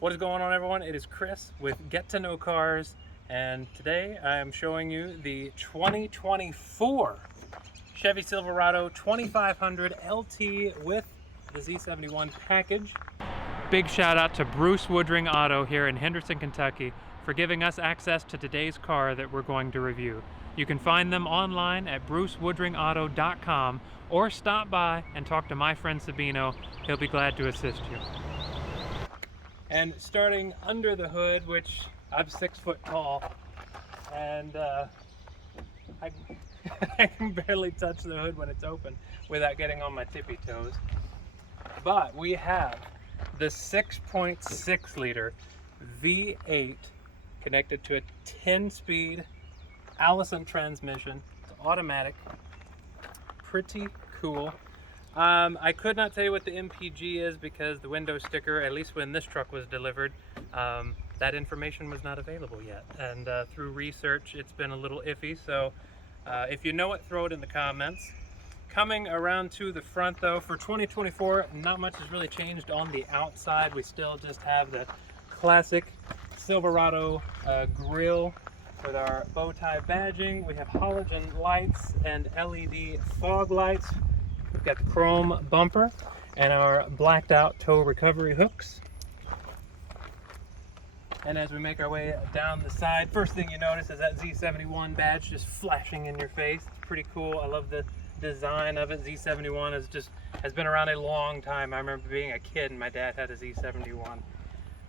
What is going on, everyone? It is Chris with Get to Know Cars, and today I am showing you the 2024 Chevy Silverado 2500 LT with the Z71 package. Big shout out to Bruce Woodring Auto here in Henderson, Kentucky for giving us access to today's car that we're going to review. You can find them online at brucewoodringauto.com or stop by and talk to my friend Sabino. He'll be glad to assist you. And starting under the hood, which I'm 6 foot tall, and I can barely touch the hood when it's open without getting on my tippy toes. But we have the 6.6 liter V8 connected to a 10-speed Allison transmission. It's automatic, pretty cool. I could not tell you what the MPG is because the window sticker, at least when this truck was delivered, that information was not available yet. And through research, it's been a little iffy. So if you know it, throw it in the comments. Coming around to the front though, for 2024, not much has really changed on the outside. We still just have the classic Silverado grille with our bow tie badging. We have halogen lights and LED fog lights. We've got the chrome bumper and our blacked out tow recovery hooks. And as we make our way down the side, first thing you notice is that Z71 badge just flashing in your face. It's pretty cool. I love the design of it. Z71 has been around a long time. I remember being a kid and my dad had a Z71.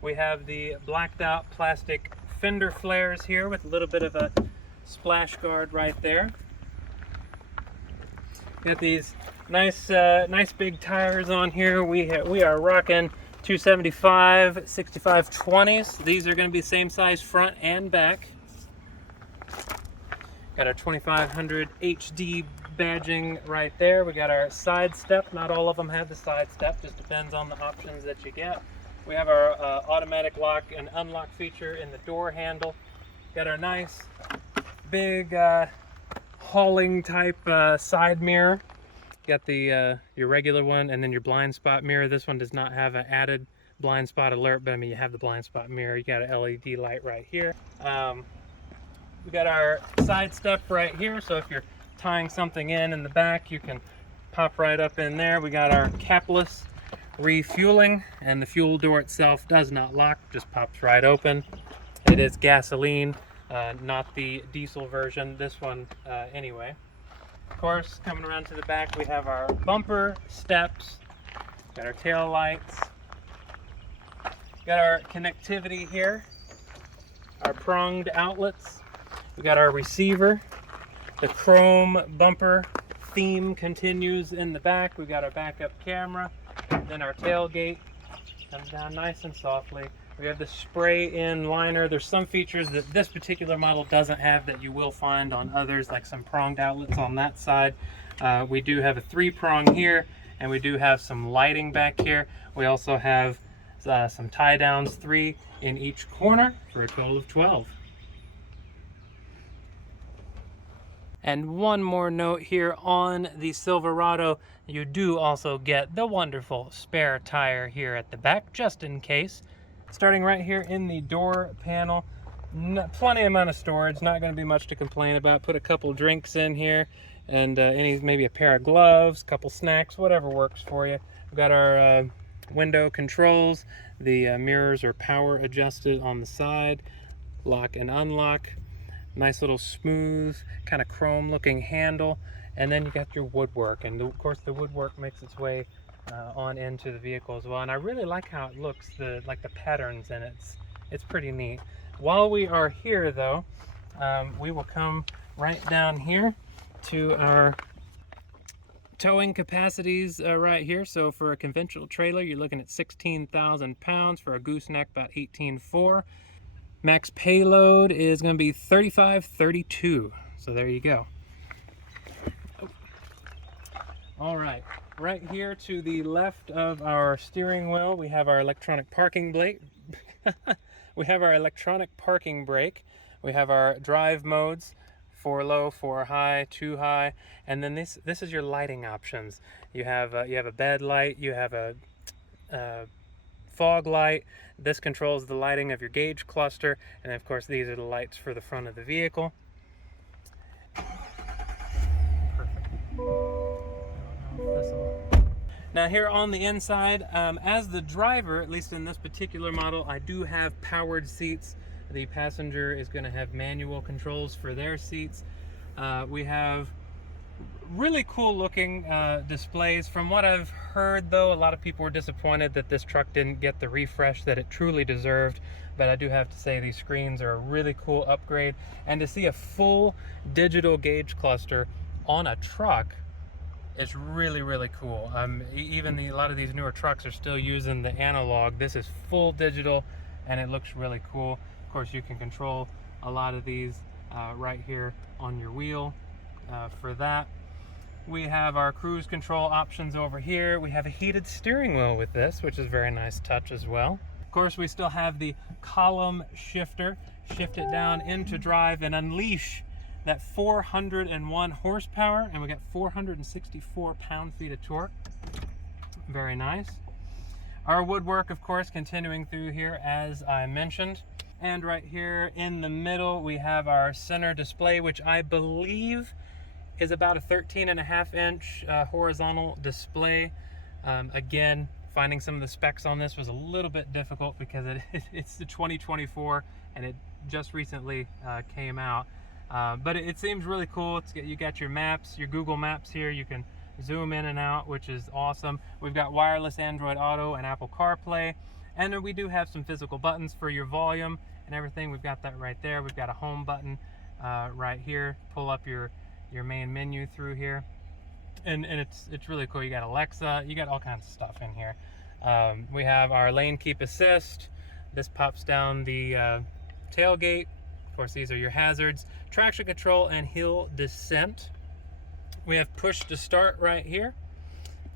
We have the blacked out plastic fender flares here with a little bit of a splash guard right there. Got these nice big tires on here. We are rocking 275 6520s. These are going to be the same size front and back. Got our 2500 HD badging right there. We got our side step. Not all of them have the side step, just depends on the options that you get. We have our automatic lock and unlock feature in the door handle. Got our nice big hauling type side mirror. Got the your regular one and then your blind spot mirror. This one does not have an added blind spot alert, but I mean you have the blind spot mirror. You got an LED light right here. We got our side step right here, so if you're tying something in the back, you can pop right up in there. We got our capless refueling, and the fuel door itself does not lock, just pops right open. It is gasoline, not the diesel version, this one anyway. Of course, coming around to the back, we have our bumper steps, got our tail lights, got our connectivity here, our pronged outlets, we got our receiver, the chrome bumper theme continues in the back. We got our backup camera, then our tailgate comes down nice and softly. We have the spray-in liner. There's some features that this particular model doesn't have that you will find on others, like some pronged outlets on that side. We do have a 3-prong here, and we do have some lighting back here. We also have some tie downs, 3 in each corner for a total of 12. And one more note here on the Silverado, you do also get the wonderful spare tire here at the back, just in case. Starting right here in the door panel, plenty amount of storage, not going to be much to complain about. Put a couple drinks in here and maybe a pair of gloves, couple snacks, whatever works for you. We've got our window controls. The mirrors are power adjusted on the side, lock and unlock. Nice little smooth kind of chrome looking handle, and then you got your woodwork, and of course the woodwork makes its way on into the vehicle as well. And I really like how it looks, like the patterns in it. It's pretty neat. While we are here though, we will come right down here to our towing capacities right here. So for a conventional trailer, you're looking at 16,000 pounds. For a gooseneck, about 18.4. Max payload is going to be 3532. So there you go. All right, right here to the left of our steering wheel, we have our electronic parking brake. We have our electronic parking brake. We have our drive modes, 4 low, 4 high, 2 high, and then this is your lighting options. You have a bed light, you have a fog light. This controls the lighting of your gauge cluster, and of course these are the lights for the front of the vehicle. Now here on the inside, as the driver, at least in this particular model, I do have powered seats. The passenger is going to have manual controls for their seats. We have really cool looking displays. From what I've heard though, a lot of people were disappointed that this truck didn't get the refresh that it truly deserved, but I do have to say these screens are a really cool upgrade, and to see a full digital gauge cluster on a truck, it's really, really cool. Even a lot of these newer trucks are still using the analog. This is full digital and it looks really cool. Of course, you can control a lot of these right here on your wheel for that. We have our cruise control options over here. We have a heated steering wheel with this, which is a very nice touch as well. Of course, we still have the column shifter. Shift it down into drive and unleash that 401 horsepower, and we got 464 pound-feet of torque. Very nice. Our woodwork, of course, continuing through here as I mentioned. And right here in the middle, we have our center display, which I believe is about a 13.5-inch horizontal display. Again, finding some of the specs on this was a little bit difficult because it's the 2024 and it just recently came out. But it seems really cool. You got your maps, your Google Maps here. You can zoom in and out, which is awesome. We've got wireless Android Auto and Apple CarPlay. And then we do have some physical buttons for your volume and everything. We've got that right there. We've got a home button right here. Pull up your main menu through here. And it's really cool. You got Alexa, you got all kinds of stuff in here. We have our lane keep assist. This pops down the tailgate. Of course, these are your hazards. Traction control and hill descent. We have push to start right here.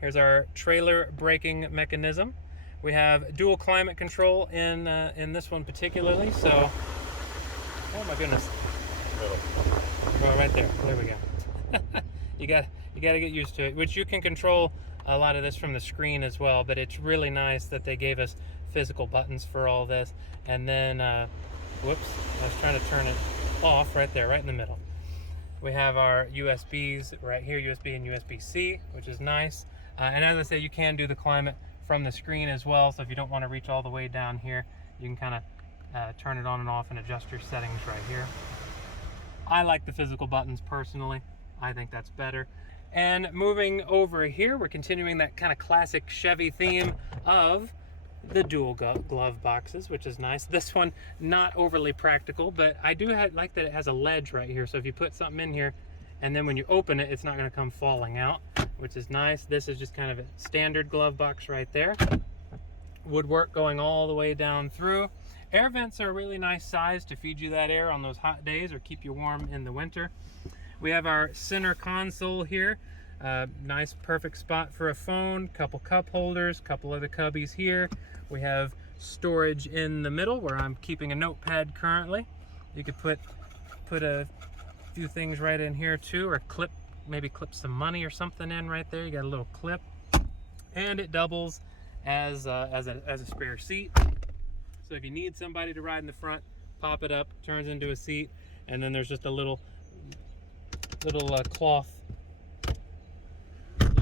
Here's our trailer braking mechanism. We have dual climate control in this one particularly. So, oh my goodness. Oh, right there. There we go. you got to get used to it. Which you can control a lot of this from the screen as well. But it's really nice that they gave us physical buttons for all this. And then, whoops, I was trying to turn it off right there, right in the middle. We have our USBs right here, USB and USB-C, which is nice. And as I say, you can do the climate from the screen as well. So if you don't want to reach all the way down here, you can kind of turn it on and off and adjust your settings right here. I like the physical buttons personally. I think that's better. And moving over here, we're continuing that kind of classic Chevy theme of the dual glove boxes, which is nice. This one, not overly practical, but I do like that it has a ledge right here. So if you put something in here and then when you open it, it's not going to come falling out, which is nice. This is just kind of a standard glove box right there. Woodwork going all the way down through. Air vents are a really nice size to feed you that air on those hot days or keep you warm in the winter. We have our center console here. Nice perfect spot for a phone, couple cup holders, couple of the cubbies here. We have storage in the middle where I'm keeping a notepad currently. You could put a few things right in here too, or maybe clip some money or something in right there. You got a little clip, and it doubles as a spare seat. So if you need somebody to ride in the front, pop it up, turns into a seat, and then there's just a little cloth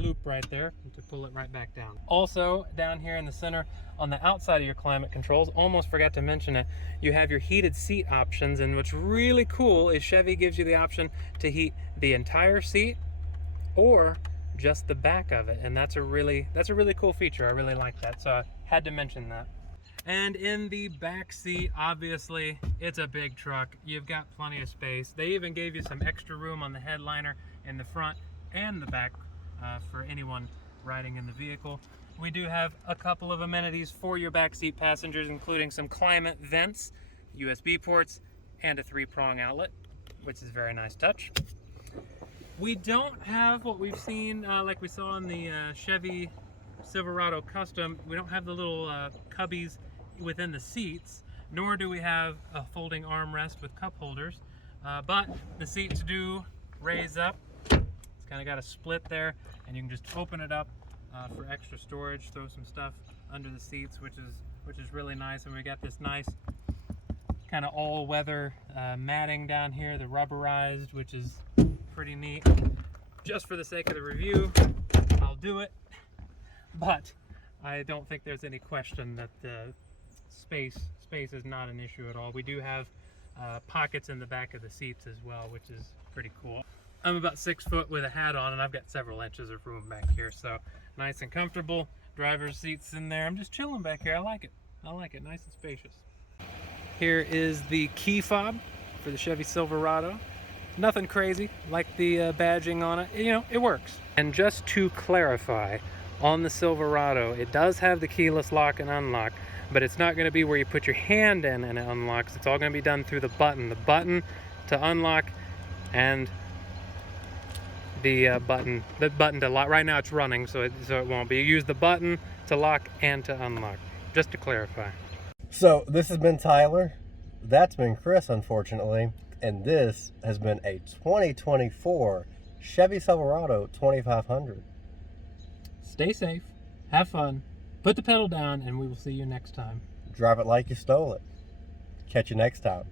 loop right there to pull it right back down. Also down here in the center on the outside of your climate controls, almost forgot to mention it, you have your heated seat options, and what's really cool is Chevy gives you the option to heat the entire seat or just the back of it, and that's a really cool feature. I really like that, so I had to mention that. And in the back seat, obviously it's a big truck, you've got plenty of space. They even gave you some extra room on the headliner in the front and the back for anyone riding in the vehicle. We do have a couple of amenities for your backseat passengers, including some climate vents, USB ports, and a 3-prong outlet, which is a very nice touch. We don't have what we've seen like we saw in the Chevy Silverado Custom. We don't have the little cubbies within the seats, nor do we have a folding armrest with cup holders, but the seats do raise up. Kind of got a split there, and you can just open it up for extra storage, throw some stuff under the seats, which is which is really nice. And we got this nice kind of all-weather matting down here, the rubberized, which is pretty neat. Just for the sake of the review, I'll do it, but I don't think there's any question that the space is not an issue at all. We do have pockets in the back of the seats as well, which is pretty cool. I'm about 6 foot with a hat on, and I've got several inches of room back here, so nice and comfortable. Driver's seats in there. I'm just chilling back here. I like it. I like it. Nice and spacious. Here is the key fob for the Chevy Silverado. Nothing crazy, like the badging on it. You know, it works. And just to clarify, on the Silverado, it does have the keyless lock and unlock, but it's not going to be where you put your hand in and it unlocks. It's all going to be done through the button. The button to unlock and the button to lock. Right now it's running, so it won't be. You use the button to lock and to unlock, just to clarify. So this has been Tyler, that's been Chris, unfortunately, and this has been a 2024 Chevy Silverado 2500. Stay safe, have fun, put the pedal down, and we will see you next time. Drive it like you stole it. Catch you next time.